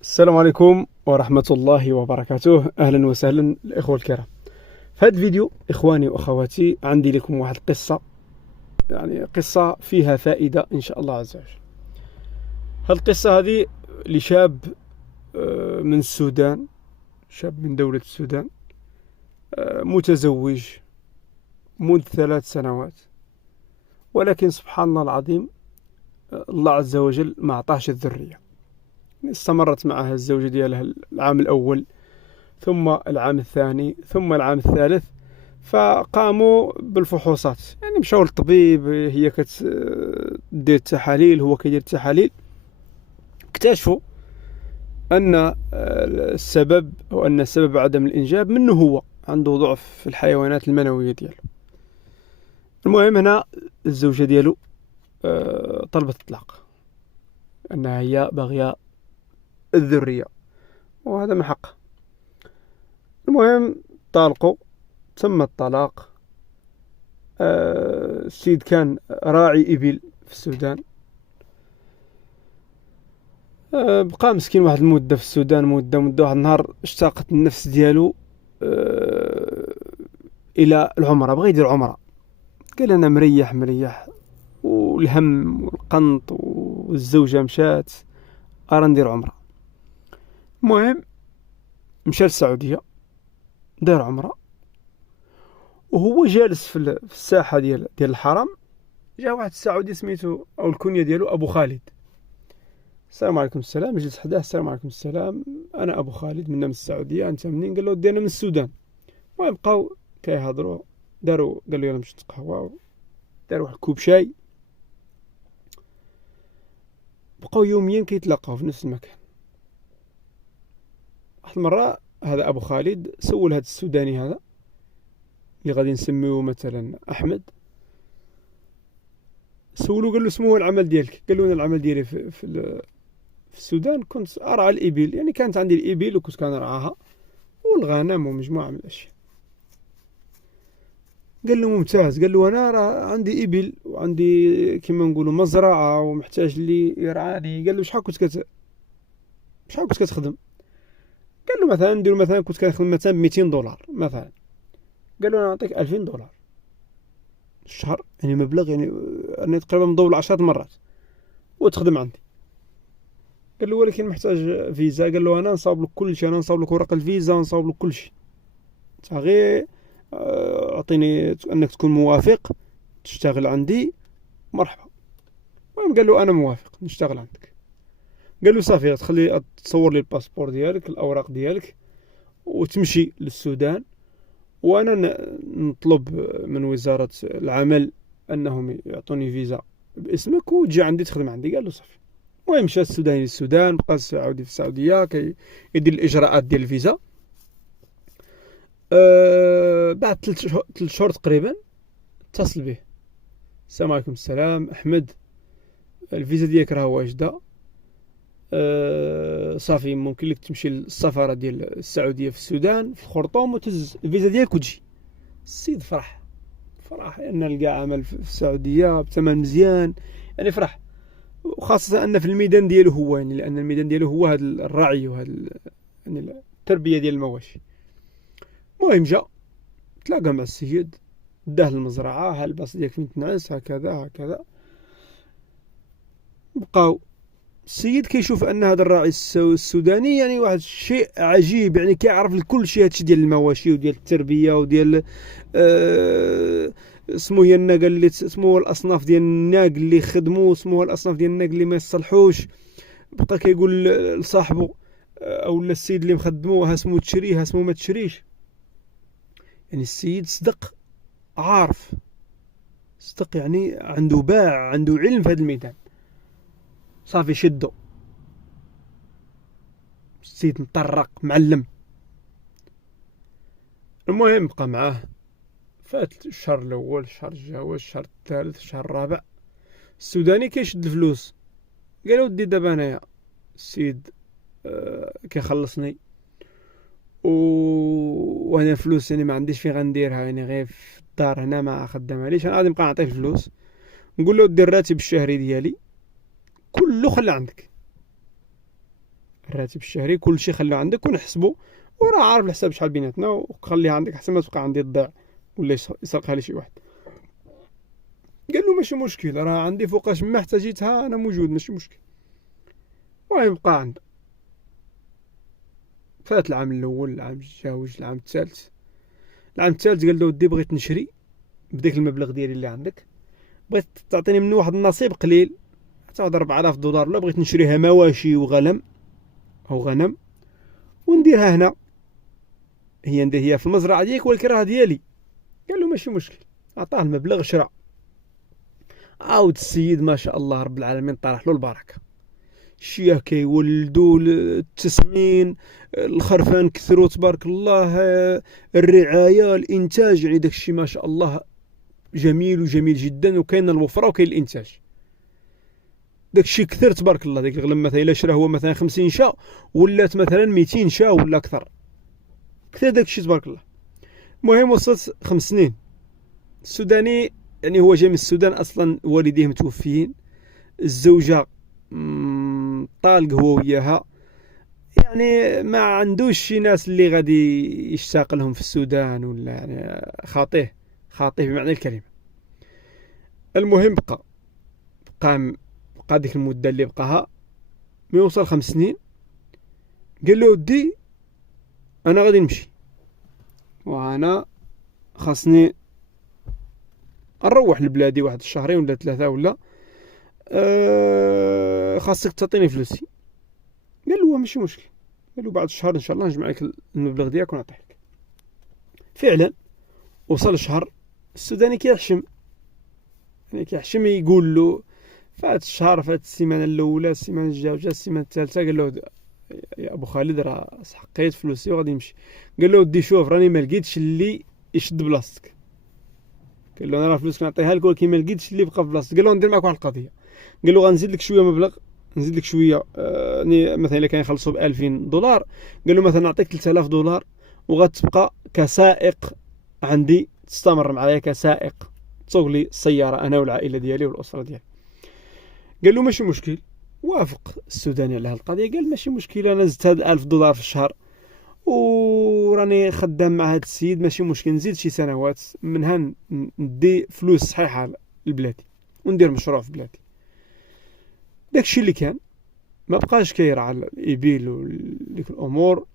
السلام عليكم ورحمة الله وبركاته. أهلا وسهلا الإخوة الكرام. في هذا الفيديو إخواني وأخواتي عندي لكم واحد القصة، يعني قصة فيها فائدة إن شاء الله عز وجل. هذه القصة هذه لشاب من السودان، شاب من دولة السودان، متزوج منذ 3 سنوات، ولكن سبحان الله العظيم الله عز وجل ما أعطاهش الذرية. استمرت معها الزوجة ديالها العام الأول، ثم العام الثاني، ثم العام الثالث، فقاموا بالفحوصات، يعني مشاو للطبيب، هي كتدير التحاليل، هو كيدير التحاليل. اكتشفوا أن السبب أو أن سبب عدم الإنجاب منه، هو عنده ضعف في الحيوانات المنوية ديالو. المهم هنا الزوجة ديالو طلبت الطلاق، أنها هي باغية الذرية، وهذا من حقه. المهم طالقوا، تم الطلاق. السيد كان راعي إبل في السودان، بقى مسكين واحد المدة في السودان، مدة واحد النهار اشتاقت النفس ديالو إلى العمرة، بغى يدير عمرة. قال أنا مريح والهم والقنط والزوجة مشات، أرى ندير عمرة. المهم مشى للسعودية، دار عمرة، وهو جالس في الساحة ديال الحرم، جا واحد السعودي سميتو أو الكنية ديالو أبو خالد. السلام عليكم السلام، جلس حداه. السلام عليكم السلام، أنا أبو خالد منا من السعودية، أنت منين؟ قال له ودي أنا من السودان. المهم بقاو كيهضروا، قال له يلا نمشي نتقهواو، داروا واحد كوب شاي، بقاو يوميا كيتلاقاو في نفس المكان. واحد المرة هذا أبو خالد سول هذا السوداني هذا اللي غادي نسميوه مثلا أحمد، سولو قال له شنو هو العمل ديالك؟ قال له أنا العمل ديالي في السودان كنت أرعى الإبل، يعني كانت عندي الإبل وكنت كنرعاها والغنم ومجموعة من الأشياء. قال له ممتاز. قال له أنا راه عندي إبل وعندي كما نقولوا مزرعة ومحتاج اللي يرعاني. قال له شحال كنت كتخدم؟ قال له مثلا نديرو مثلا كنت كنخدم مثلا $200 مثلا. قال له أنا نعطيك $2000 الشهر، يعني مبلغ يعني تقريبا مضوب 10 مرات وتخدم عندي. قال له ولكن محتاج فيزا. قال له انا نصاوب لك كل شيء، انا نصاوب لك ورق الفيزا ونصاوب لك كل شيء، انت غير اعطيني انك تكون موافق تشتغل عندي، مرحبا. المهم قال له انا موافق نشتغل عندك. قال له صافي، تخلي تصور لي الباسبور ديالك، الاوراق ديالك، وتمشي للسودان، وانا نطلب من وزارة العمل انهم يعطوني فيزا باسمك وتجي عندي تخدم عندي. قال له صافي. المهم مشى السوداني للسودان، بقى السعودي في السعودية يدير الإجراءات ديال الفيزا. بعد 3 شهور تقريبا اتصل به. السلام عليكم السلام أحمد، الفيزا ديالك راه واجدة، صافي ممكن لك تمشي للسفارة ديال السعودية في السودان في الخرطوم وتهز الفيزا ديالك وتجي. السيد فرح أن لقى عمل في السعودية بثمن مزيان، يعني فرح، وخاصة أن في الميدان ديالو هو، يعني لأن الميدان ديالو هو هذا الرعي وهذا يعني التربية ديال المواشي. المهم جا تلاقى مع السيد، داه المزرعة، ها الباص ديالك فين تنعس، هكذا. بقاو السيد كيشوف أن هذا الراعي السوداني يعني واحد الشيء عجيب، يعني كيعرف كل شيء، هادشي ديال المواشي وديال التربية وديال اسمو هي الناقة اللي اسمو الأصناف ديال الناق اللي يخدموا، اسمو الأصناف ديال الناق اللي ما يصلحوش. بقى كيقول لصاحبه او السيد اللي مخدمو ها اسمو تشري ها اسمو ما تشريش. يعني السيد صدق، عارف صدق، يعني عنده باع، عنده علم في هذا الميدان. صافي شدو السيد مطرق معلم. المهم بقى معاه، فات الشهر الاول، الشهر الجاوز، الشهر الثالث، الشهر الرابع، السوداني كيشد الفلوس. قال ودي دابا انايا السيد كيخلصني وانا فلوس يعني ما عنديش فين غنديرها، يعني غير في الدار هنا ما خدامها ليش، انا غادي نبقى نعطيه الفلوس، نقول له دير الراتب الشهري ديالي كله خلى عندك. الراتب الشهري كل شيء خليه عندك ونحسبه، وراه عارف الحساب شحال بيناتنا، وخليها عندك حتى ما تبقى عندي تضيع ولا يسرقها لي شي واحد. قال له ماشي مشكل، راه عندي فوقاش ما احتاجيتها انا موجود، ماشي مشكل. المهم بقى عنده. فات العام الاول، العام الجاوج، العام الثالث. العام الثالث قال له ودي بغيت نشري بداك المبلغ ديالي اللي عندك، بغيت تعطيني منه واحد النصيب قليل حتى واحد 4000 دولار، ولا بغيت نشريها مواشي وغنم او غنم ونديرها هنا، هي في المزرعه ديالك ولكن راه ديالي. قال له ماشي مشكل. عطاه المبلغ شرا. عاود السيد ما شاء الله رب العالمين طرح له البركه، الشياه كيولدوا، التسمين، الخرفان كثروا تبارك الله، الرعايه، الانتاج، يعني داكشي ما شاء الله جميل وجميل جدا، وكاين الوفره وكاين الانتاج. داكشي كثر تبارك الله. داك الغنم مثلا الا شرا هو مثلا 50 شاة ولات مثلا 200 شاة ولا اكثر، كثر داكشي تبارك الله. المهم وصلت 5 سنين. السوداني يعني هو جاي من السودان اصلا، والديه متوفيين، الزوجه طالق هو وياها، يعني ما عندوش شي ناس اللي غادي يشتاق لهم في السودان، ولا يعني خاطيه بمعنى الكلمه. المهم بقى ديك المده اللي بقاها ما يوصل 5 سنين. قال له ودي انا غادي نمشي، وانا خاصني نروح لبلادي واحد الشهرين ولا 3 ولا خاصك تعطيني فلوسي. قال له ماشي مشكل. قال له بعد الشهر ان شاء الله نجمع لك المبلغ ديالك ونعطيك. فعلا وصل الشهر، السوداني كيحشم، يعني كيحشم يقول له فات الشهر، فات السيمانه الاولى، السيمانه الجايه، السيمانه الثالثه. قال له يا ابو خالد راه سحقيت فلوسي وغادي نمشي. قال له ودي شوف راني ما لقيتش اللي يشد بلاصتك. قال له انا راه فلوسك نعطيها لك ولكن ما لقيتش اللي بقى في بلاصتك. قال له ندير معك واحد القضيه. قال له غنزيد لك شويه مبلغ، نزيد لك شويه، يعني مثلا الا كان يخلصوا ب 2000 دولار، قال له مثلا نعطيك 3000 دولار وغتبقى كسائق عندي، تستمر معايا كسائق، تسوق لي السياره انا والعائله ديالي والاسره ديالي. قال له ماشي مشكل. وافق السوداني على هذه القضيه، قال ماشي مشكل، انا زدت هاد 1000 دولار في الشهر وراني خدام مع هاد السيد، ماشي مشكل، نزيد شي سنوات منها ندي فلوس صحيحه لبلادي وندير مشروع في بلادي. داكشي اللي كان، ما بقاش كيرعى الابل وديك الامور.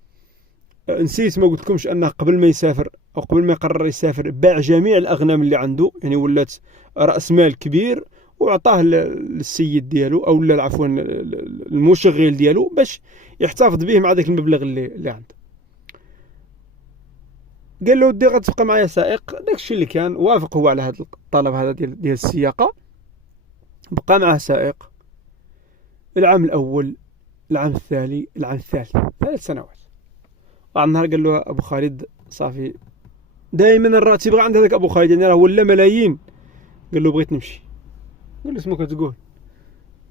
نسيت ما قلت لكمش انه قبل ما يسافر او قبل ما يقرر يسافر باع جميع الاغنام اللي عنده، يعني ولات راس مال كبير، وعطاه للسيد ديالو او عفوا المشغل ديالو باش يحتفظ به مع داك المبلغ اللي عنده. قال له ودي غتبقى معايا سائق. داكشي اللي كان. وافق هو على هذا الطلب هذا ديال السياقه. بقى معاه سائق العام الاول، العام الثاني، العام الثالث، 3 سنوات. بعد النهار قال له ابو خالد صافي، دائما الراتب عند هذاك ابو خالد يعني راه ولا ملايين. قال له بغيت نمشي. قال له اسمك تقول؟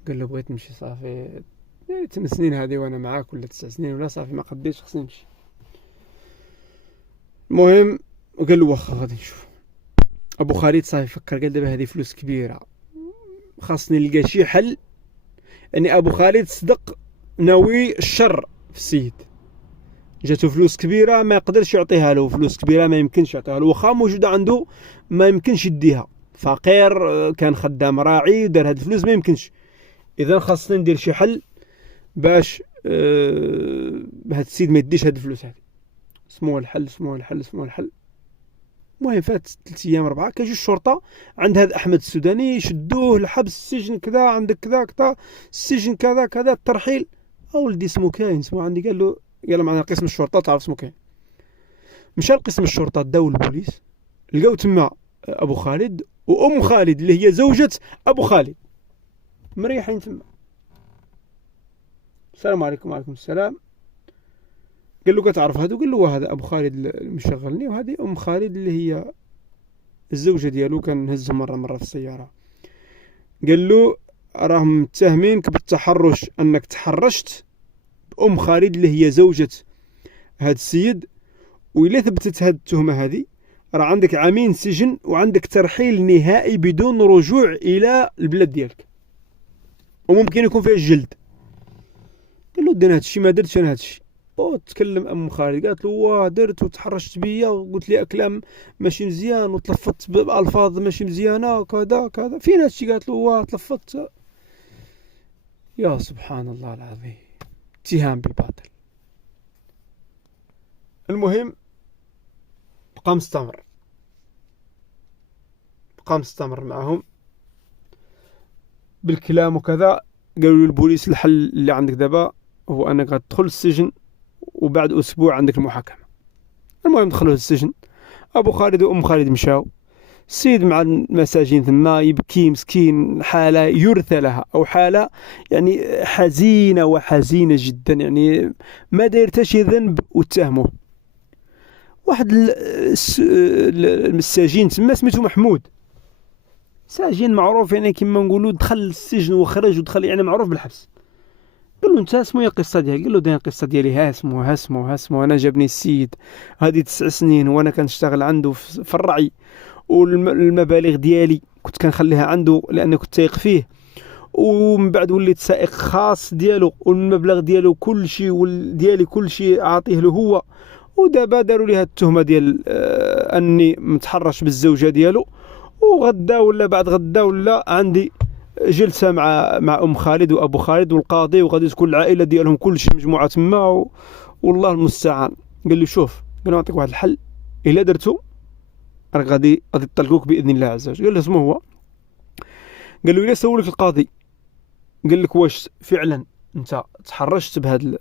قال له بغيت نمشي صافي 8 سنين هذه وانا معاك، ولا 9 سنين، ولا صافي ما قديتش، خصني نمشي. المهم قال له واخا غادي نشوف. ابو خالد صافي فكر، قال دابا هذه فلوس كبيره، خاصني نلقى شي حل. يعني ابو خالد صدق ناوي الشر في السيد، جاتو فلوس كبيره ما يقدرش يعطيها له، فلوس كبيره ما يمكنش يعطيها له، واخا موجوده عنده ما يمكنش يديها، فقير، كان خدام راعي، دار هاد الفلوس ما يمكنش. اذا خاصني ندير شي حل باش هاد السيد ما يديش هاد الفلوس هذه. سموه الحل. المهم فات 3 ايام 4 كيجيو الشرطه عند هذا احمد السوداني، يشدوه لحبس السجن كذا، عندك كذا السجن كذا الترحيل. ولدي اسمه كاين، اسمه عندي. قال له معنا قسم الشرطه، تعرف اسمه كاين. مشى لقسم الشرطه، داو البوليس، لقاو تما ابو خالد وام خالد اللي هي زوجة ابو خالد مريحين تما. السلام عليكم. وعليكم السلام. قال له كتعرف هذا؟ قال له هذا ابو خالد اللي مشغلني، وهذه ام خالد اللي هي الزوجه ديالو، كان نهزهم مره في السياره. قال له راهم متهمينك بالتحرش، انك تحرشت بام خالد اللي هي زوجة هذا السيد، وإلا ثبتت هذه التهمه هذه راه عندك 2 عام سجن وعندك ترحيل نهائي بدون رجوع الى البلاد ديالك، وممكن يكون فيها الجلد. قال له دير هادشي ما درتش انا هادشي. وتكلم ام خالد قالت له واه درت وتحرشت بيا وقلت لي كلام ماشي مزيان وتلفظت بالفاظ ماشي مزيانه وكذا كذا. فين هادشي؟ قالت له واه تلفظت. يا سبحان الله العظيم، اتهام بالباطل. المهم بقى مستمر معهم بالكلام وكذا. قالوا لي البوليس الحل اللي عندك دابا هو انك غتدخل السجن وبعد اسبوع عندك المحاكمه. المهم دخلوا السجن، ابو خالد وام خالد مشاو. السيد مع المساجين ثم يبكي مسكين، حاله يرثى لها او حاله يعني حزينه وحزينه جدا، يعني ما داير حتى شي ذنب واتهموه. واحد المساجين تما سميتو محمود، ساجين معروف يعني كما نقولوا دخل السجن وخرج ودخل يعني معروف بالحبس. قال له انت اسمو هي القصه ديالك؟ قال له داير القصه ديالي ها اسمو انا جابني السيد هذه 9 سنين وانا كنشتغل عنده في الرعي، والمبالغ ديالي كنت كنخليها عنده لان كنت تايق فيه، ومن بعد وليت سائق خاص ديالو والمبلغ ديالو كل شيء ديالي كل شيء عاطيه له هو. ودابا داروا لي هاد التهمه ديال اني متحرش بالزوجه ديالو، وغدا ولا بعد غدا ولا عندي جلسه مع ام خالد وابو خالد والقاضي، وغادي تكون العائله ديالهم كل شيء مجموعه تما والله المستعان. قال لي شوف، قال له نعطيك واحد الحل، الا درتو راك غادي يطلقوك باذن الله عز وجل. قال له اسمه هو؟ قال له الا سولك القاضي قال لك واش فعلا انت تحرشت بهاد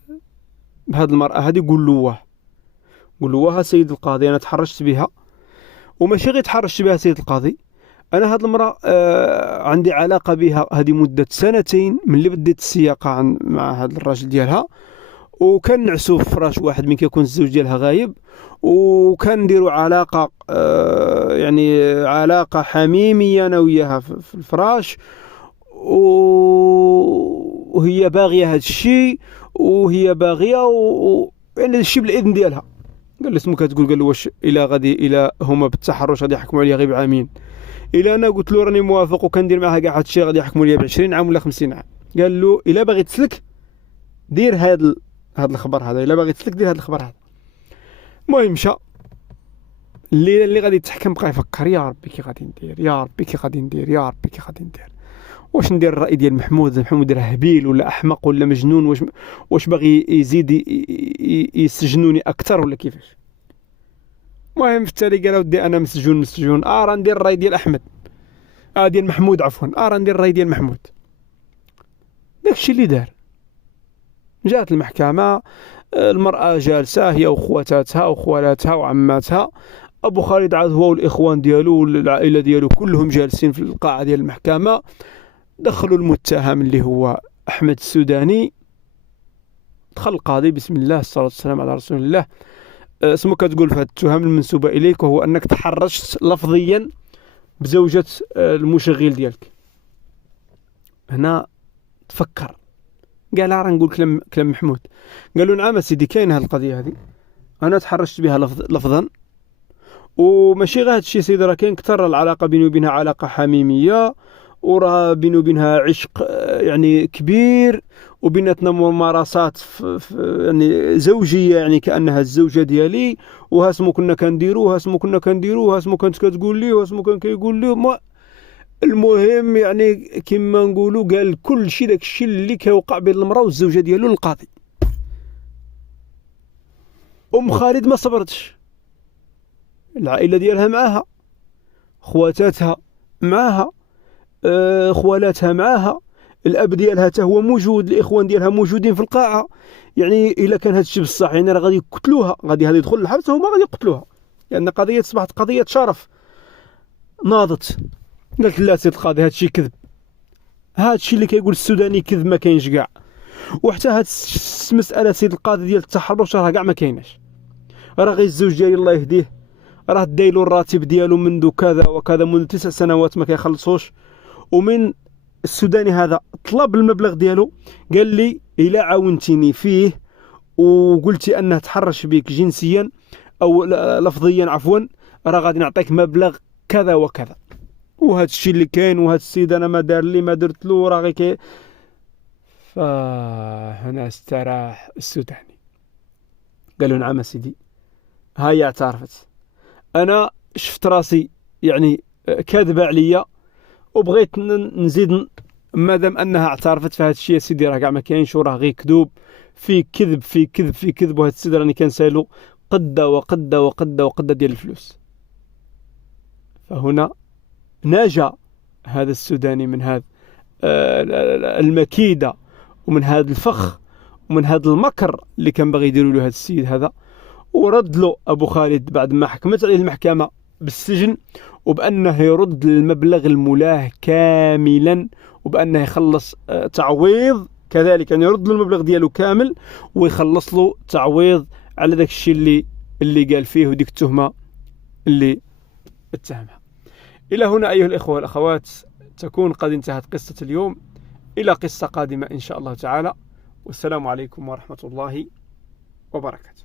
المراه هذه، قول له واه سيد القاضي انا تحرشت بها، وماشي غير تحرشت بها سيد القاضي، انا هاد المراه عندي علاقه بها هذه مده 2 سنين من اللي بديت السياقه مع هاد الراجل ديالها، وكان نعسو في فراش واحد من كيكون الزوج ديالها غايب، وكان نديروا علاقه يعني علاقه حميميه انا وياها في الفراش، وهي باغيه هاد الشيء وهي باغيه يعني الشيء بالاذن ديالها. قال له اسمك تقول؟ قال له واش الى هما بالتحرش غادي يحكموا عليا غير بعامين؟ الى انا قلت له راني موافق وكندير معها كاع هادشي غادي يحكموا ليا ب20 عام ولا 50 عام. قال له الا باغي تسلك دير هاد الخبر هذا، الا باغي تسلك دير هاد الخبر هذا. المهم مشى الليله اللي غادي يتحكم بقى يفكر يا ربي كي غادي ندير، يا ربي كي غادي ندير، واش ندير الراي ديال محمود راه هبيل ولا احمق ولا مجنون، واش باغي يزيد يسجنوني اكثر ولا كيفاش؟ المهم في التالي قال ودي انا مسجون راه ندير الراي ديال احمد ديال محمود عفوا، راه ندير الراي ديال محمود. داكشي اللي دار. جات المحكمه، المراه جالسه هي وخواتاتها وخوالاتها وعماتها، ابو خالد عاد هو والاخوان ديالو والعائله ديالو كلهم جالسين في القاعه ديال المحكمه. دخلوا المتهم اللي هو احمد السوداني، دخل القاضي بسم الله الصلاه والسلام على رسول الله. اسمك تقول في هذه التهم المنسوبه اليك وهو انك تحرشت لفظيا بزوجة المشغل ديالك. هنا تفكر قال راه نقول كلام محمود. قال له نعم سيدي كاينه هذه القضيه هذه، انا تحرشت بها لفظا، وماشي غير هادشي سيدي، راه كاين اكثر العلاقه بيني وبينها علاقه حميميه، وراه بيني وبينها عشق يعني كبير، وبيناتنا ممارسات يعني زوجيه، يعني كانها الزوجه ديالي، وها اسمو كنا كنديرو، وها اسمو كانت كتقول لي، وها اسمو كان كيقول لي المهم يعني كما نقولوا قال كل شيء داك الشيء اللي كيوقع بين المراه والزوجه ديالو للقاضي. ام خالد ما صبرتش، العائله ديالها معاها، خواتاتها معاها، خوالاتها معاها، الاب ديالها حتى هو موجود، الاخوان ديالها موجودين في القاعه. يعني الا كان هذا الشيء بصح يعني راه غادي يقتلوها، غادي هذه يدخل الحبس وهما غادي يقتلوها، لان قضيه اصبحت قضيه شرف. ناضت قالت لا سيد القاضي هذا الشيء كذب، هذا الشيء اللي كيقول السوداني كذب ما كاينش كاع، وحتى هاد المساله سيد القاضي ديال التحرش راه كاع ما كايناش، راه غير الزوج ديالي الله يهديه راه دايلو الراتب ديالو منذ كذا وكذا، منذ 9 سنوات ما كيخلصوش، ومن السوداني هذا طلب المبلغ ديالو، قال لي الا عاونتيني فيه وقلتي انه تحرش بك جنسيا او لفظيا عفوا، راه غادي نعطيك مبلغ كذا وكذا. وهذا الشيء اللي كاين، وهذا السيد انا ما دار لي ما درت له، راه غير فهنا استراح السوداني، قال له نعم سيدي، هاي اعترفت، أنا شفت راسي يعني كاذبة عليا وبغيت نزيد، مادام أنها اعترفت فهاد الشيء سيدي راه كاع ما كاينش وراه غير كذوب، في كذب في كذب في كذب، وهاد السيد راني كنسالو قدة وقدة وقدة وقدة ديال الفلوس. فهنا نجا هذا السوداني من هذا المكيدة ومن هذا الفخ ومن هذا المكر اللي كان باغي يديروا له هذا السيد هذا، ورد له أبو خالد بعد ما حكمت عليه المحكمة بالسجن وبأنه يرد المبلغ الملاه كاملا، وبأنه يخلص تعويض كذلك، يعني يرد له المبلغ دياله كامل ويخلص له تعويض على ذاك الشيء اللي قال فيه وديك التهمة اللي اتهمها. إلى هنا أيها الإخوة والأخوات تكون قد انتهت قصة اليوم، إلى قصة قادمة إن شاء الله تعالى، والسلام عليكم ورحمة الله وبركاته.